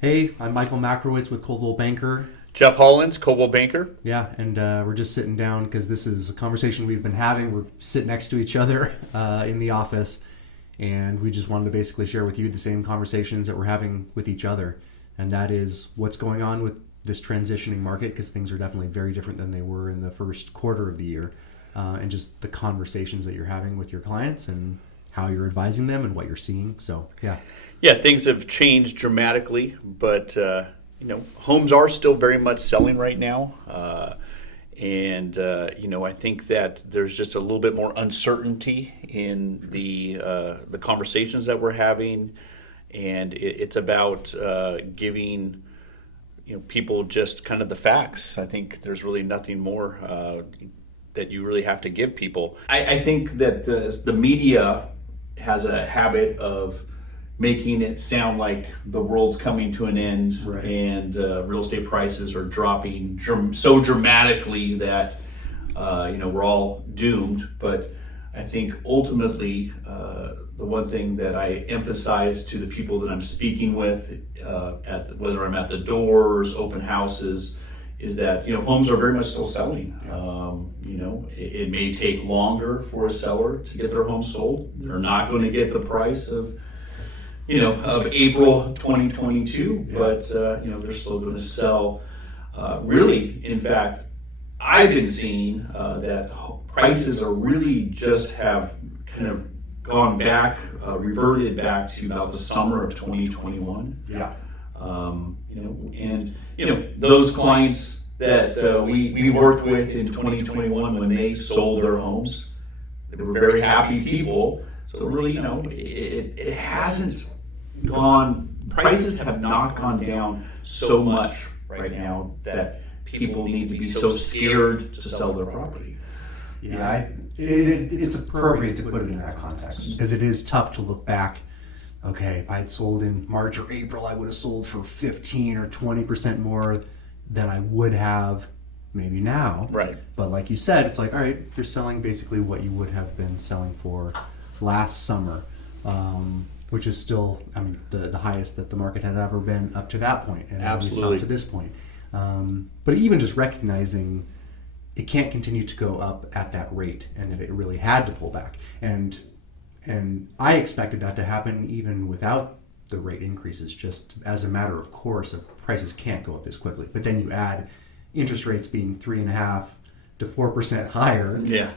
Hey, I'm Michael Makrowitz with Coldwell Banker. Geoff Hollands, Coldwell Banker. Yeah, and we're just sitting down because this is a conversation we've been having. We're sitting next to each other in the office, and we just wanted to basically share with you the same conversations that we're having with each other, and that is what's going on with this transitioning market, because things are definitely very different than they were in the first quarter of the year, and just the conversations that you're having with your clients and how you're advising them and what you're seeing. So, yeah. Yeah, things have changed dramatically, but homes are still very much selling right now. I think that there's just a little bit more uncertainty in the conversations that we're having, and it's about giving people just kind of the facts. I think there's really nothing more that you really have to give people. I think that the media has a habit of making it sound like the world's coming to an end, right, and real estate prices are dropping so dramatically that we're all doomed. But I think ultimately the one thing that I emphasize to the people that I'm speaking with, whether I'm at the doors, open houses, is that homes are very much still selling. It may take longer for a seller to get their home sold. They're not going to get the price of April 2022, yeah, but they're still going to sell. Really, in fact, I've been seeing that prices are really just have kind of gone back, reverted back to about the summer of 2021. Yeah. Those clients that we worked with in 2021 when they sold their homes, they were very happy people. So really, it hasn't gone, prices have not gone down so much right now that people need to be so scared to sell their property. Yeah, it's appropriate to put it in that context, because it is tough to look back. Okay, if I had sold in March or April, I would have sold for 15 or 20% more than I would have maybe now. Right. But like you said, it's like, all right, you're selling basically what you would have been selling for last summer, which is still, the highest that the market had ever been up to that point, and absolutely up to this point. But even just recognizing it can't continue to go up at that rate, and that it really had to pull back. And I expected that to happen even without the rate increases, just as a matter of course of prices can't go up this quickly. But then you add interest rates being 3.5% to 4% higher. Yeah.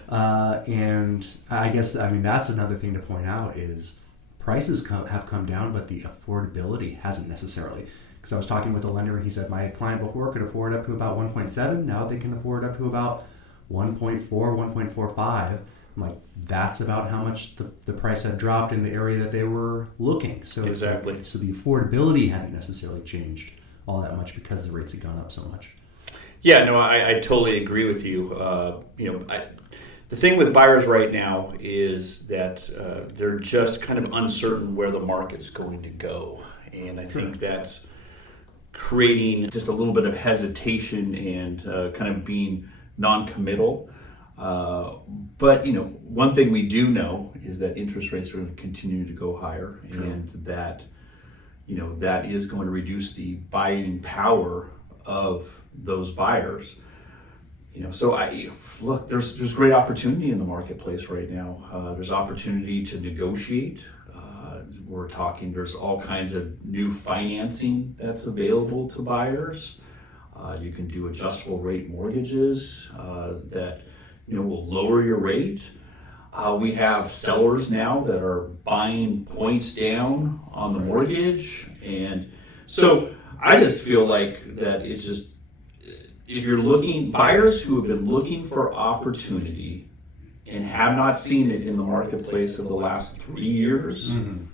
And I guess, that's another thing to point out is prices have come down, but the affordability hasn't necessarily. Because I was talking with a lender and he said my client before could afford up to about 1.7. Now they can afford up to about 1.4, 1.45. I'm like, that's about how much the price had dropped in the area that they were looking. So exactly. So the affordability hadn't necessarily changed all that much because the rates had gone up so much. Yeah, no, I totally agree with you. The thing with buyers right now is that they're just kind of uncertain where the market's going to go. And I think that's creating just a little bit of hesitation and kind of being non-committal. But one thing we do know is that interest rates are going to continue to go higher, and that that is going to reduce the buying power of those buyers. So look, there's great opportunity in the marketplace right now. There's opportunity to negotiate. We're talking, there's all kinds of new financing that's available to buyers. You can do adjustable rate mortgages that will lower your rate. We have sellers now that are buying points down on the mortgage. And so I just feel like that it's just, if you're looking, buyers who have been looking for opportunity and have not seen it in the marketplace over the last 3 years, mm-hmm,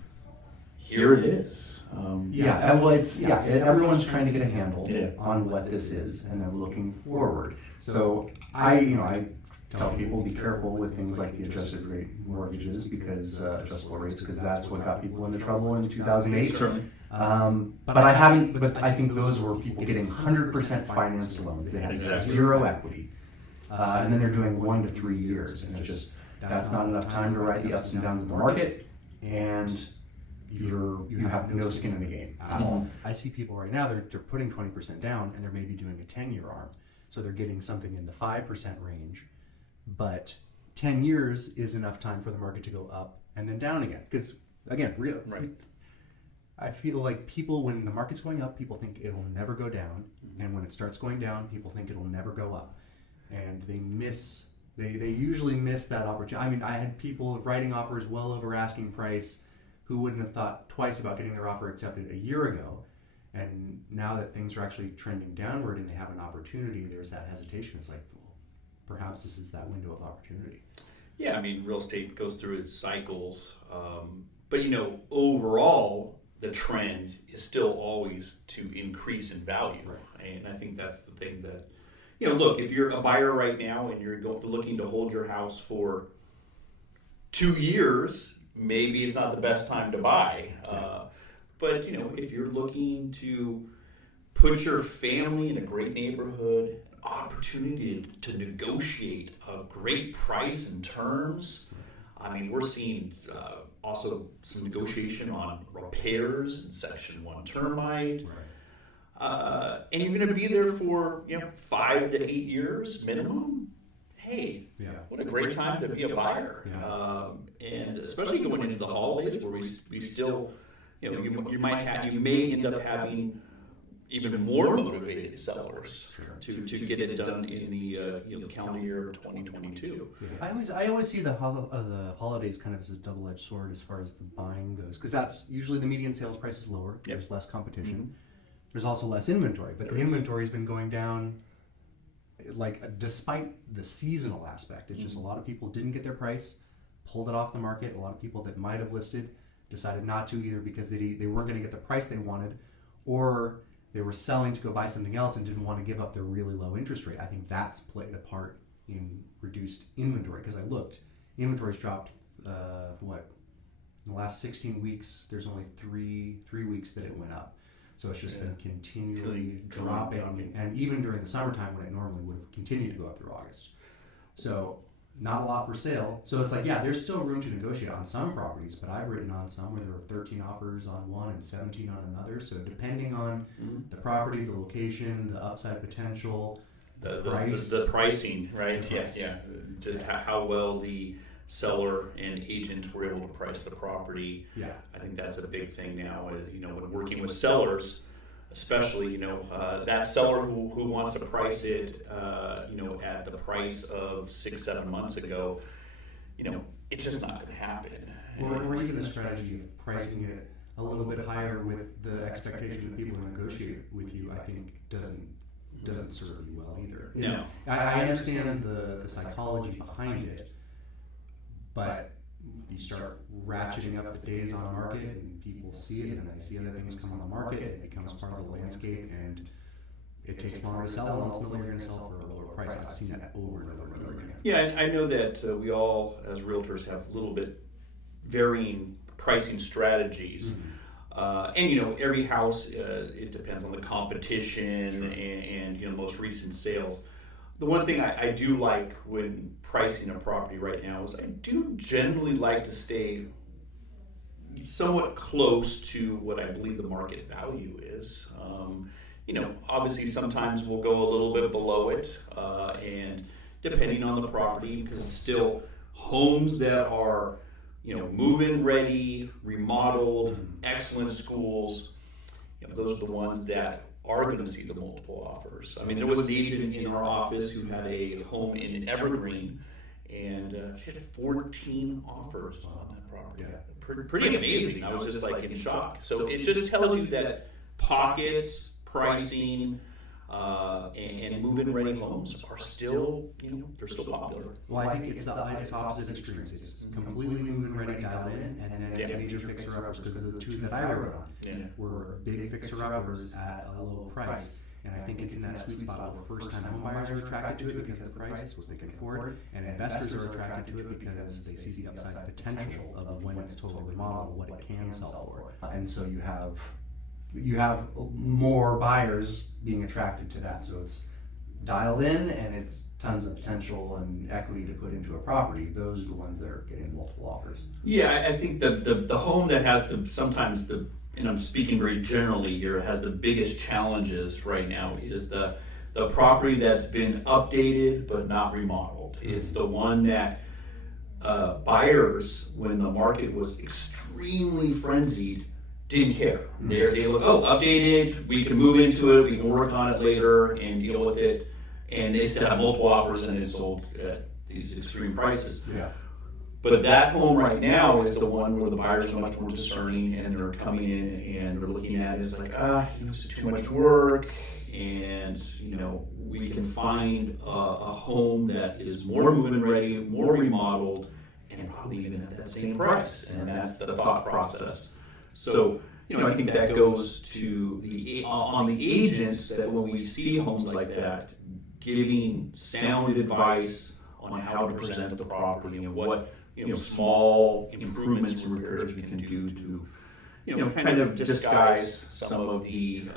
here it is. Everyone's trying to get a handle on what this is, and then looking forward. So I tell people be careful with things like the adjusted rate mortgages, because adjustable rates, because that's what got people into trouble in 2008. Certainly. But I think those were people getting 100% financed loans. They had zero equity, and then they're doing 1 to 3 years, and it's just, that's not enough time to ride the ups and downs of the market. And you have no skin in the game at all. I see people right now, they're putting 20% down, and they're maybe doing a 10-year ARM. So they're getting something in the 5% range, but 10 years is enough time for the market to go up and then down again. Because, again, I feel like people, when the market's going up, people think it'll never go down. And when it starts going down, people think it'll never go up. And they usually miss that opportunity. I mean, I had people writing offers well over asking price who wouldn't have thought twice about getting their offer accepted a year ago. And now that things are actually trending downward and they have an opportunity, there's that hesitation. It's like, well, perhaps this is that window of opportunity. Yeah, I mean, real estate goes through its cycles. But, overall, the trend is still always to increase in value. Right. And I think that's the thing that, look, if you're a buyer right now and you're looking to hold your house for 2 years, maybe it's not the best time to buy. But, if you're looking to put your family in a great neighborhood, opportunity to negotiate a great price and terms. I mean, we're seeing also some negotiation on repairs and Section 1 termite. Right. And you're going to be there for 5 to 8 years minimum. Hey, what a great time to be a buyer. Yeah. And especially going into the holidays where we still, you may end up having even more motivated sellers to get it done in the calendar year of 2022. Yeah. I always see the holidays kind of as a double-edged sword as far as the buying goes, because that's usually the median sales price is lower. Yep. There's less competition. Mm-hmm. There's also less inventory, but the inventory has been going down. Like, despite the seasonal aspect, it's just a lot of people didn't get their price, pulled it off the market. A lot of people that might have listed decided not to, either because they weren't going to get the price they wanted, or they were selling to go buy something else and didn't want to give up their really low interest rate. I think that's played a part in reduced inventory, because I looked, inventory's dropped, in the last 16 weeks, there's only three weeks that it went up. So it's just been continually dropping, and even during the summertime when it normally would have continued to go up through August. So not a lot for sale. So it's like, there's still room to negotiate on some properties, but I've written on some where there were 13 offers on one and 17 on another. So depending on the property, the location, the upside potential, the price. The pricing, right? Yes. Yeah. Just how well the seller and agent were able to price the property. Yeah. I think that's a big thing now. When working with sellers, especially, that seller who wants to price it, at the price of 6-7 months ago, it's just not going to happen. Or even the strategy of pricing it a little bit higher with the expectation that people will negotiate with you, I think doesn't serve you well either. No. I understand the psychology behind it, but you start ratcheting up the days on market and people see it, and then they see other things come on the market, and it becomes part of the landscape, and it takes longer to sell, and ultimately you're going to sell for a lower price. I've seen that over and over and over again. Yeah, I know that we all, as realtors, have a little bit varying pricing strategies. Mm-hmm. And every house, it depends on the competition and most recent sales. The one thing I do like when pricing a property right now is I do generally like to stay somewhat close to what I believe the market value is. Obviously sometimes we'll go a little bit below it, and depending on the property, because it's still homes that are move-in ready, remodeled, excellent schools. Those are the ones that are going to see the multiple offers. I mean, there was an agent in our office who had a home in Evergreen, and she had 14 offers on that property. Yeah. Pretty amazing. I was just in shock. So it just tells you that pockets, pricing, and move-in ready homes are still, they're still popular. Well, I think it's opposite extremes. It's completely move-in ready, dialed in, and then it's major fixer-uppers, because the two that I wrote on were big fixer-uppers at a low price. And I think it's in that sweet spot where first-time home buyers are attracted to it because of the price, it's what they can afford, and investors are attracted to it because they see the upside potential of when it's totally remodeled, what it can sell for. And so you have more buyers being attracted to that. So dialed in and it's tons of potential and equity to put into a property, those are the ones that are getting multiple offers. Yeah, I think the home that has sometimes and I'm speaking very generally here, has the biggest challenges right now is the property that's been updated but not remodeled. It's the one that buyers, when the market was extremely frenzied, didn't care. They look, updated, we can move into it, we can work on it later and deal with it. And they still have multiple offers and it's sold at these extreme prices. Yeah. But that home right now is the one where the buyers are much more discerning and they're coming in and they're looking at it as like, it's too much work, and we can find a home that is more move-in ready, more remodeled, and probably even at that same price. And that's the thought process. So I think that goes to on the agents, that when we see homes like that, giving sound advice on how to present the property and what small improvements and repairs we can do to kind of disguise some of the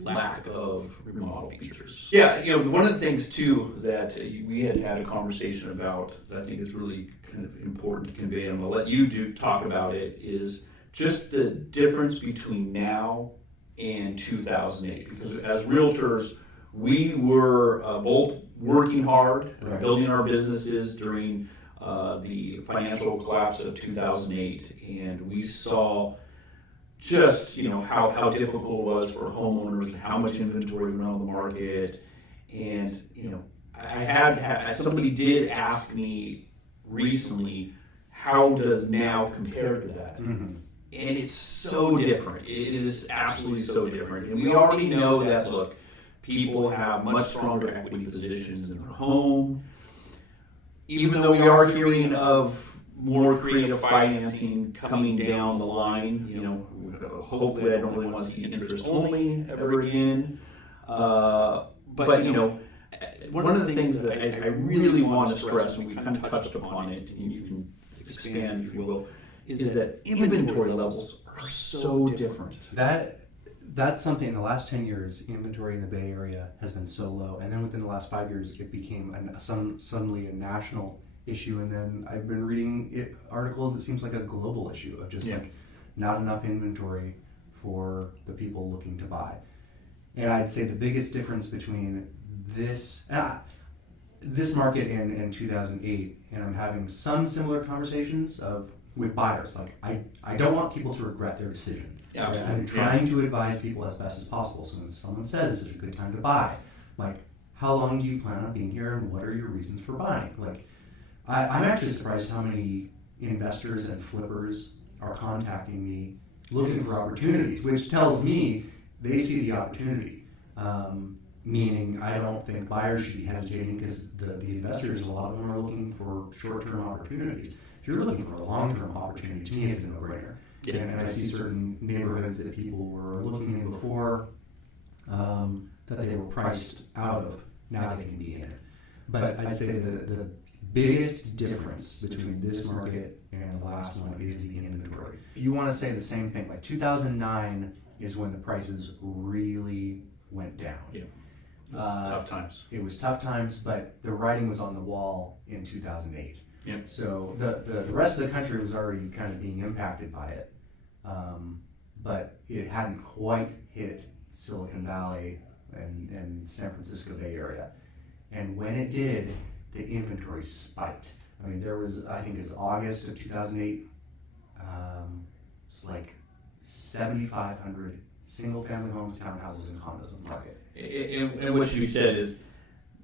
lack of remodel features. Yeah, one of the things too that we had a conversation about that I think is really kind of important to convey, and I'm going to let you talk about it, is just the difference between now and 2008. Because as realtors, we were both working hard, building our businesses during the financial collapse of 2008, and we saw just how difficult it was for homeowners and how much inventory went on the market. And I had somebody did ask me recently, how does now compare to that? Mm-hmm. And it's so different. It is absolutely so different. And we already know that, look, people have much stronger equity positions in their home. Even though we are hearing of more creative financing coming down the line, hopefully I don't really want to see interest only ever again. But one of the things that I really want to stress, and we kind of touched upon it, and you can expand if you will, is that inventory levels are so different. That's something in the last 10 years, inventory in the Bay Area has been so low. And then within the last 5 years, it became suddenly a national issue. And then I've been reading articles, it seems like a global issue of just like not enough inventory for the people looking to buy. And I'd say the biggest difference between this market in 2008, and I'm having some similar conversations with buyers. Like I don't want people to regret their decision. Yeah, right? I'm trying to advise people as best as possible. So when someone says, is it a good time to buy? Like, how long do you plan on being here and what are your reasons for buying? Like, I'm actually surprised how many investors and flippers are contacting me looking for opportunities, which tells me they see the opportunity. Meaning I don't think buyers should be hesitating, because the investors, a lot of them are looking for short-term opportunities. If you're looking for a long-term opportunity, to me it's a no-brainer. Yeah. And I see certain neighborhoods that people were looking in before that they were priced out of. Now they can be in it. But I'd say the biggest difference between this market and the last one is the inventory. If you want to say the same thing, like 2009 is when the prices really went down. Yeah. It was tough times. It was tough times, but the writing was on the wall in 2008. Yeah. So the rest of the country was already kind of being impacted by it, but it hadn't quite hit Silicon Valley and San Francisco Bay Area. And when it did, the inventory spiked. I mean, there was, I think it was August of 2008, it's like 7,500 single-family homes, townhouses, and condos on the market. And what you said is,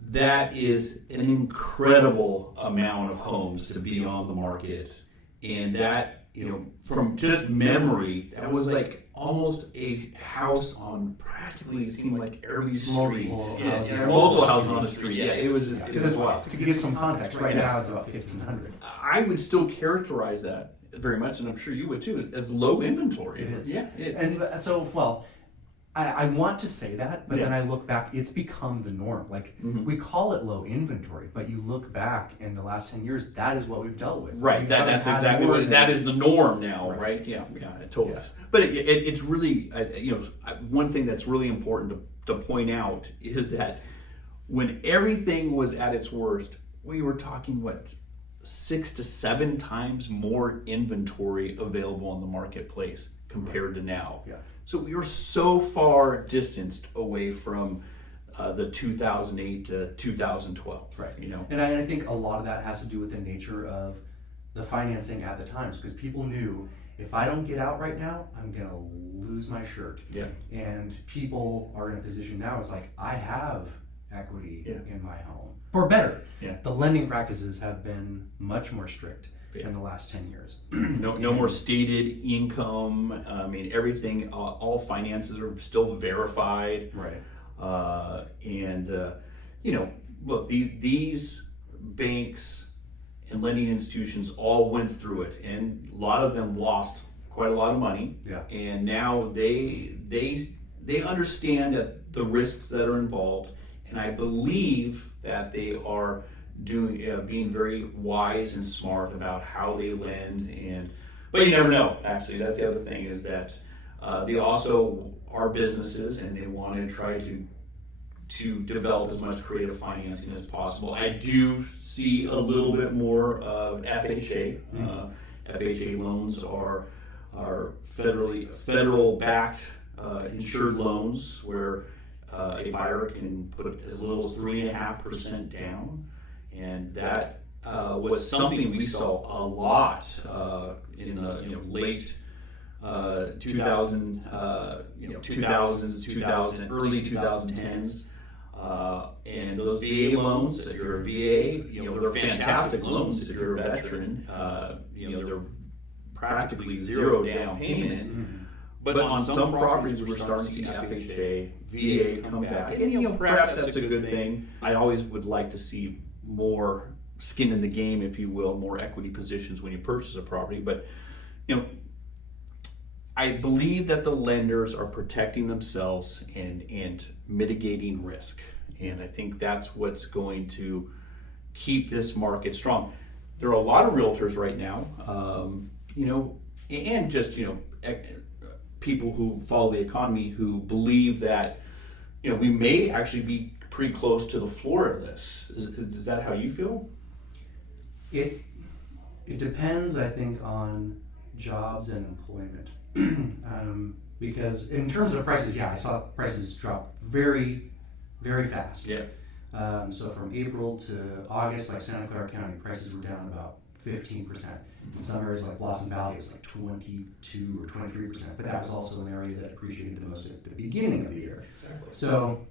that is an incredible amount of homes to be on the market. And that, from just memory, that was like almost a house on practically, it seemed like every street. Multiple houses on the street. Yeah, it was just, wild. To give some context, right now it's about 1,500. I would still characterize that very much, and I'm sure you would too, as low inventory. It is. Yeah, it is. And so, well, I want to say that, but then I look back, it's become the norm. Like, we call it low inventory, but you look back in the last 10 years, that is what we've dealt with. Right, that's exactly what, that is the norm now, right? Yeah, totally. Yeah. But it's really, one thing that's really important to point out is that when everything was at its worst, we were talking, 6 to 7 times more inventory available on the marketplace compared to now. Yeah. So we were so far distanced away from the 2008 to 2012. Right. You know. And I think a lot of that has to do with the nature of the financing at the times, because people knew, if I don't get out right now, I'm going to lose my shirt. Yeah. And people are in a position now, it's like, I have equity Yeah. in my home. Or better. Yeah. The lending practices have been much more strict Yeah. in the last 10 years. No more stated income. I mean, everything, all finances are still verified. Right. Look, these banks and lending institutions all went through it, and a lot of them lost quite a lot of money. Yeah. And now they understand that the risks that are involved, and I believe that they are being very wise and smart about how they lend. But you never know. Actually, that's the other thing, is that they also are businesses, and they want to try to develop as much creative financing as possible. I do see a little bit more of FHA. FHA loans are federal backed insured loans, where a buyer can put as little as 3.5% down, and that was something we saw a lot in the late 2000s, early 2010s. And those VA loans, if you're a VA, they're fantastic loans if you're a veteran. They're practically zero down payment. Mm-hmm. But on some properties, we're starting to see FHA, VA come back. And perhaps that's a good thing. I always would like to see more skin in the game, if you will, more equity positions when you purchase a property. But, I believe that the lenders are protecting themselves and mitigating risk. And I think that's what's going to keep this market strong. There are a lot of realtors right now, and just, people who follow the economy, who believe that, we may actually be pretty close to the floor of this. Is that how you feel? It depends, I think, on jobs and employment. Because in terms of prices, I saw prices drop very, very fast. Yeah. So from April to August, like Santa Clara County, prices were down about 15%. In some areas like Blossom Valley, it's like 22 or 23%. But that was also an area that appreciated the most at the beginning of the year. Exactly. So,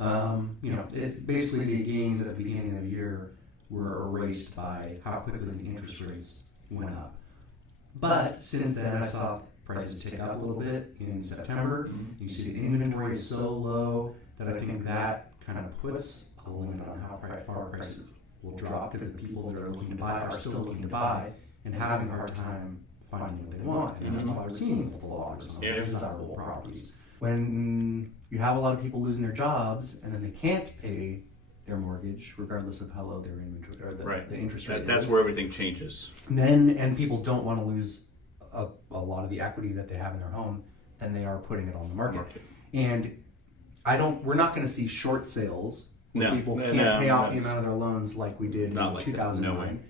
it's basically the gains at the beginning of the year were erased by how quickly the interest rates went up. But since then, I saw prices tick up a little bit in September. You see the inventory is so low that I think that kind of puts a limit on how far prices will drop, because the people that are looking to buy are still looking to buy and having a hard time finding what they want. And that's why we're seeing multiple offers on desirable properties. When you have a lot of people losing their jobs and then they can't pay their mortgage, regardless of how low their inventory or the interest rate that's is, where everything changes. and people don't want to lose a lot of the equity that they have in their home, then they are putting it on the market. And we're not going to see short sales where people can't pay off the amount of their loans like we did in 2009.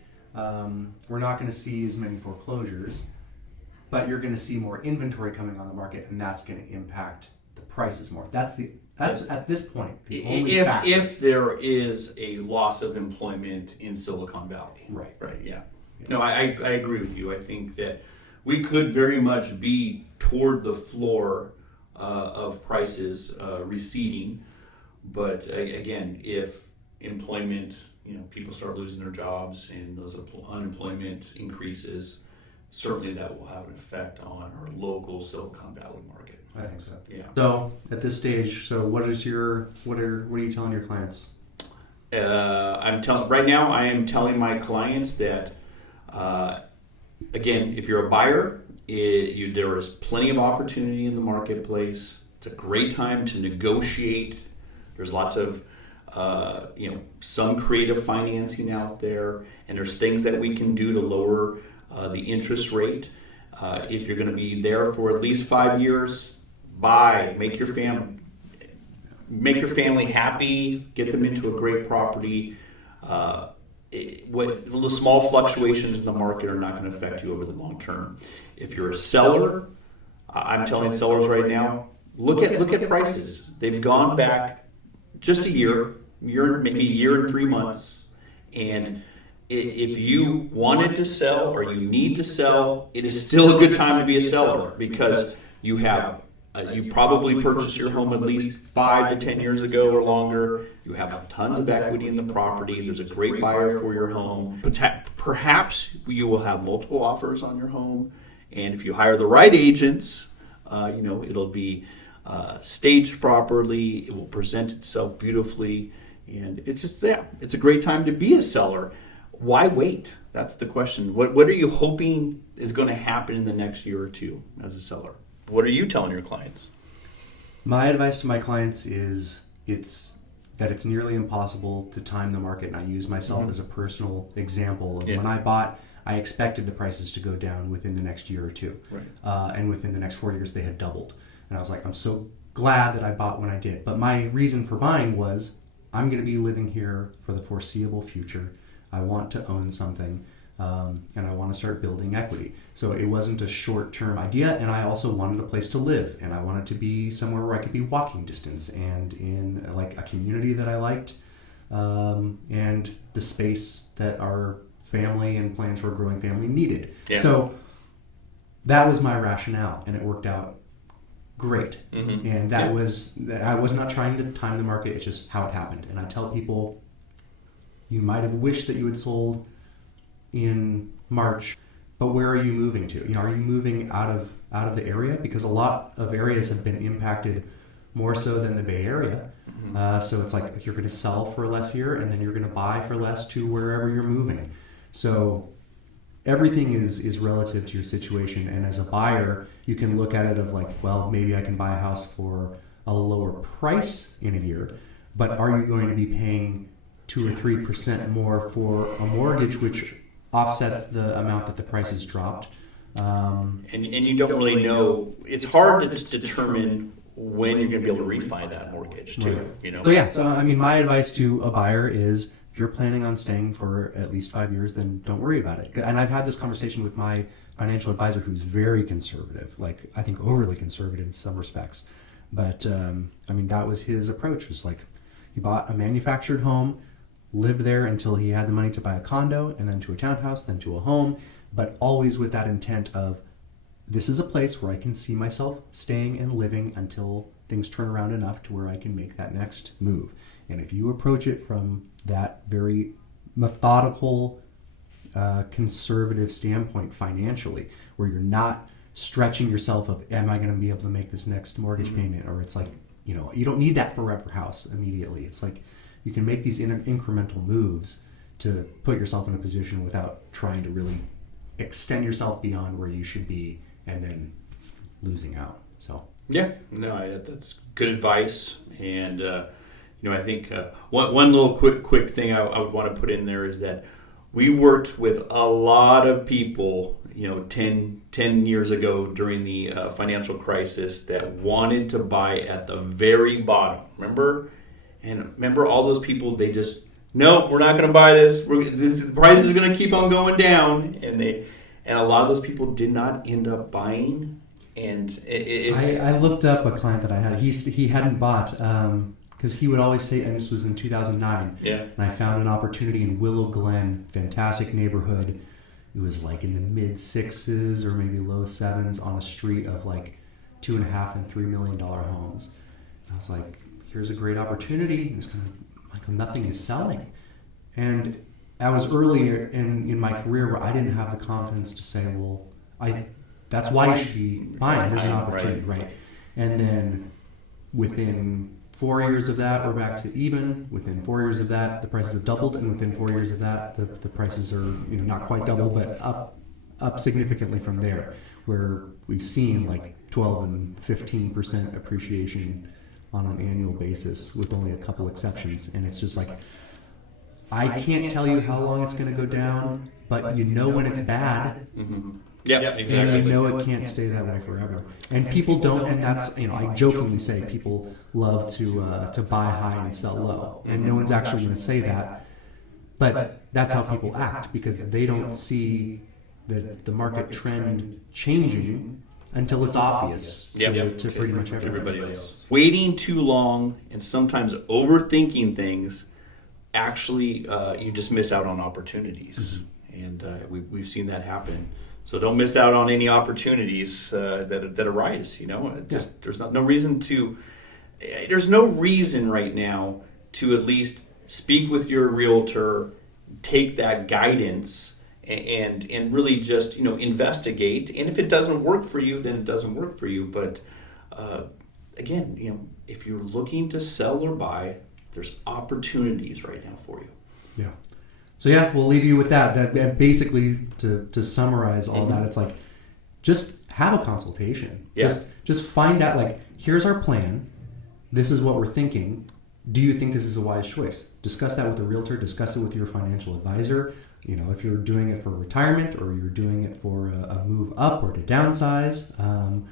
We're not going to see as many foreclosures, but you're going to see more inventory coming on the market, and that's going to impact the prices more. That's at this point the only factor. If there is a loss of employment in Silicon Valley. Right. Yeah. No, I agree with you. I think that we could very much be toward the floor of prices receding, but again, if employment, people start losing their jobs and those unemployment increases, certainly that will have an effect on our local Silicon Valley market. I think so. Yeah. So at this stage, what are you telling your clients? Right now I am telling my clients that, again, if you're a buyer, there is plenty of opportunity in the marketplace. It's a great time to negotiate. There's lots of some creative financing out there, and there's things that we can do to lower the interest rate. If you're going to be there for at least 5 years, make your family. make your family happy, get them into a great property. The small fluctuations in the market are not going to affect you over the long term. If you're a seller, I'm telling sellers right now, look at prices. They've gone back just a year, maybe a year and 3 months, and if you wanted to sell or you need to sell, it is still a good time to be a seller because you have you probably purchased your home at least 5 to 10 years ago or longer. You have tons of equity in the property. There's a great buyer for your home. Perhaps you will have multiple offers on your home, and if you hire the right agents, it'll be staged properly. It will present itself beautifully, and it's a great time to be a seller. Why wait? That's the question. What are you hoping is going to happen in the next year or two as a seller? What are you telling your clients? My advice to my clients is it's nearly impossible to time the market, and I use myself as a personal example. Of when I bought, I expected the prices to go down within the next year or two. Right. And within the next 4 years, they had doubled. And I was like, I'm so glad that I bought when I did. But my reason for buying was I'm going to be living here for the foreseeable future. I want to own something. And I want to start building equity. So it wasn't a short-term idea, and I also wanted a place to live, and I wanted to be somewhere where I could be walking distance and in like a community that I liked, and the space that our family and plans for a growing family needed. Yeah. So that was my rationale, and it worked out great. Mm-hmm. And I was not trying to time the market. It's just how it happened. And I tell people, you might have wished that you had sold in March, but where are you moving to? Are you moving out of the area? Because a lot of areas have been impacted more so than the Bay Area. So it's like you're going to sell for less here, and then you're going to buy for less to wherever you're moving. So everything is relative to your situation. And as a buyer, you can look at it of like, well, maybe I can buy a house for a lower price in a year, but are you going to be paying 2 or 3% more for a mortgage, which offsets the amount that the price has dropped? And you don't really know. It's hard to determine when you're going to be able to refi that mortgage too. Right. So I mean, my advice to a buyer is, if you're planning on staying for at least 5 years, then don't worry about it. And I've had this conversation with my financial advisor, who's very conservative, like I think overly conservative in some respects. But I mean, that was his approach. Was like, he bought a manufactured home, lived there until he had the money to buy a condo, and then to a townhouse, then to a home, but always with that intent of, this is a place where I can see myself staying and living until things turn around enough to where I can make that next move. And if you approach it from that very methodical, conservative standpoint financially, where you're not stretching yourself of, am I going to be able to make this next mortgage payment? Or it's like, you don't need that forever house immediately. It's like, you can make these incremental moves to put yourself in a position without trying to really extend yourself beyond where you should be and then losing out. So that's good advice. And I think one little quick thing I would want to put in there is that we worked with a lot of people 10 years ago during the financial crisis that wanted to buy at the very bottom. Remember all those people, they just, no, we're not going to buy this. The price is going to keep on going down. And a lot of those people did not end up buying. And I looked up a client that I had. He hadn't bought because he would always say, and this was in 2009. Yeah. And I found an opportunity in Willow Glen, fantastic neighborhood. It was like in the mid 6s or maybe low 7s on a street of like $2.5 and $3 million homes. And I was like, here's a great opportunity. It's kind of like nothing is selling. And I was earlier in my career where I didn't have the confidence to say, well, that's why you should be buying. Here's an opportunity, right? And then within 4 years of that, we're back to even. Within 4 years of that, the prices have doubled. And within 4 years of that, the prices are not quite double, but up significantly from there, where we've seen like 12 and 15% appreciation on an annual basis with only a couple exceptions. And it's just like, I can't tell you how long it's going to go down, but when it's bad, Yeah, exactly. And we know it can't stay that way forever. And people don't, and that's, I jokingly say people love to buy high and sell low. And no one's actually going to say that. But that's how people act, because they don't see the market trend changing until it's obvious to pretty much everybody else. Waiting too long and sometimes overthinking things, actually, you just miss out on opportunities. And we've seen that happen. So don't miss out on any opportunities that arise. There's no reason right now to at least speak with your realtor, take that guidance, and really just investigate. And if it doesn't work for you, then it doesn't work for you. But again, if you're looking to sell or buy, there's opportunities right now for you. Yeah. So we'll leave you with that. That basically, to summarize all that, it's like, just have a consultation. Yeah. Just find out, here's our plan. This is what we're thinking. Do you think this is a wise choice? Discuss that with a realtor. Discuss it with your financial advisor. If you're doing it for retirement or you're doing it for a move up or to downsize. A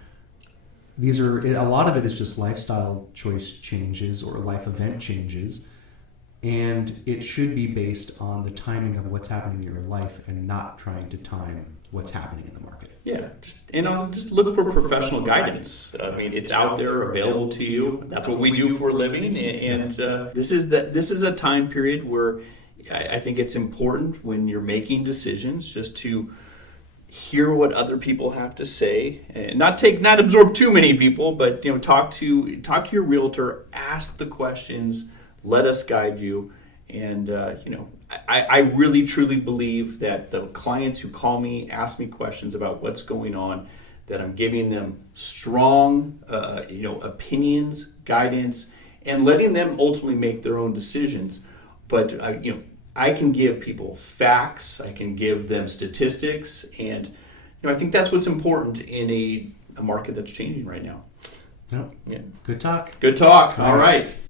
lot of it is just lifestyle choice changes or life event changes. And it should be based on the timing of what's happening in your life and not trying to time what's happening in the market. Yeah, just look for professional guidance. I mean, it's out there, available to you. That's what we do for a living, and this is a time period where I think it's important when you're making decisions just to hear what other people have to say, and not absorb too many people, but talk to your realtor, ask the questions. Let us guide you. And, I really, truly believe that the clients who call me, ask me questions about what's going on, that I'm giving them strong, opinions, guidance, and letting them ultimately make their own decisions. But, I can give people facts. I can give them statistics. And, I think that's what's important in a market that's changing right now. Yeah. Good talk. Good talk. All right.